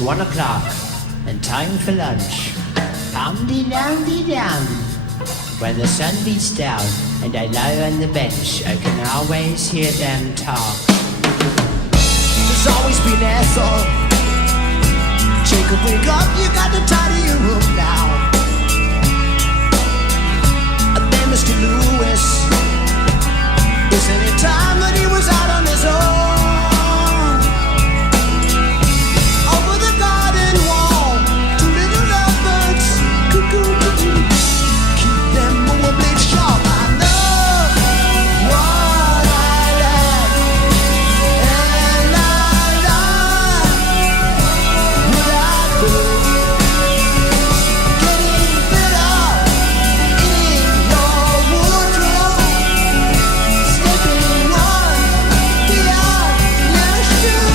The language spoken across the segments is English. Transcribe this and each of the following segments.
It's 1 o'clock and time for lunch. Poundy-downdy-down. When the sun beats down and I lie on the bench, I can always hear them talk. There's always been Ethel. Jacob, wake up, you got to tidy your room now. And then Mr. Lewis, isn't it time that he was out on his own? Over the garden wall, 2 little lovebirds, cuckoo, cuckoo. Keep them more blades sharp. I know what I like, and I like what I do. Getting better in your wardrobe, stepping one beyond your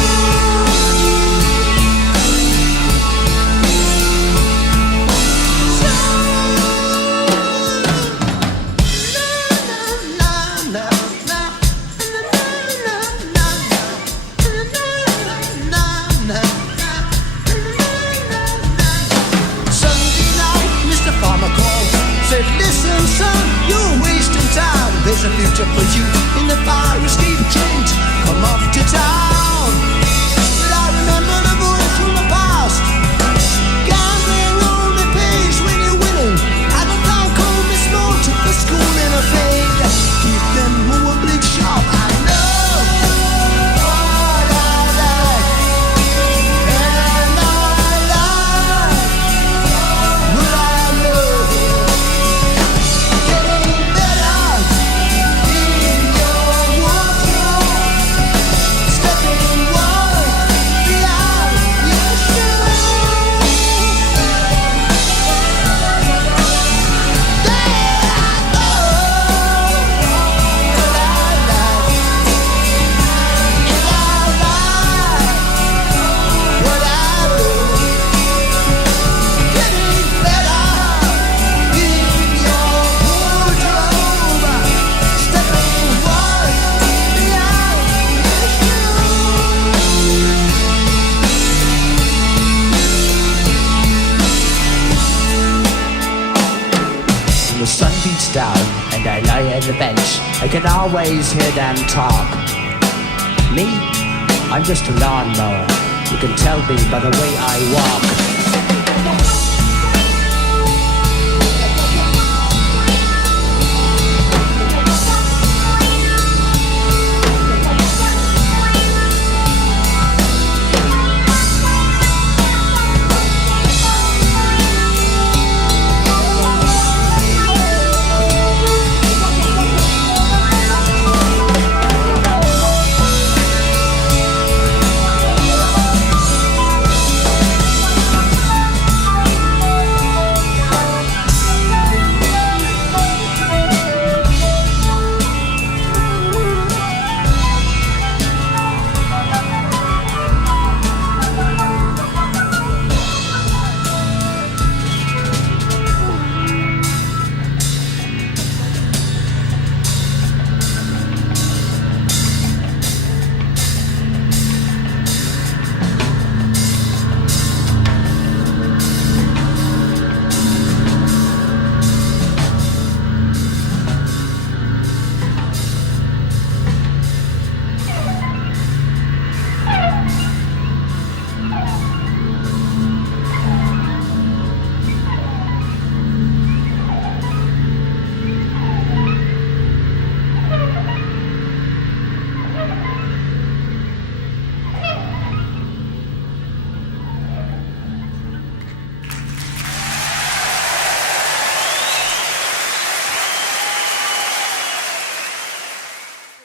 Sunday night, Mr. Farmer called, said, listen son, you're wasting time. There's a future for you in the fire escape trains. Come up to town. But I remember the voice from the past. Gambling only pays when you're winning. I don't know, call Miss Moore, took the school in a fade. Keep them more big sharp. I know what I like, and I like what I love. Getting better in your wardrobe, stepping one beyond your shoes. There I go. What I like, and I like what I love. Getting better in your wardrobe, stepping one beyond your shoes. When the sun beats down and I lie on the bench, I can always hear them talk. Me, I'm just a lawnmower. You can tell me by the way I walk.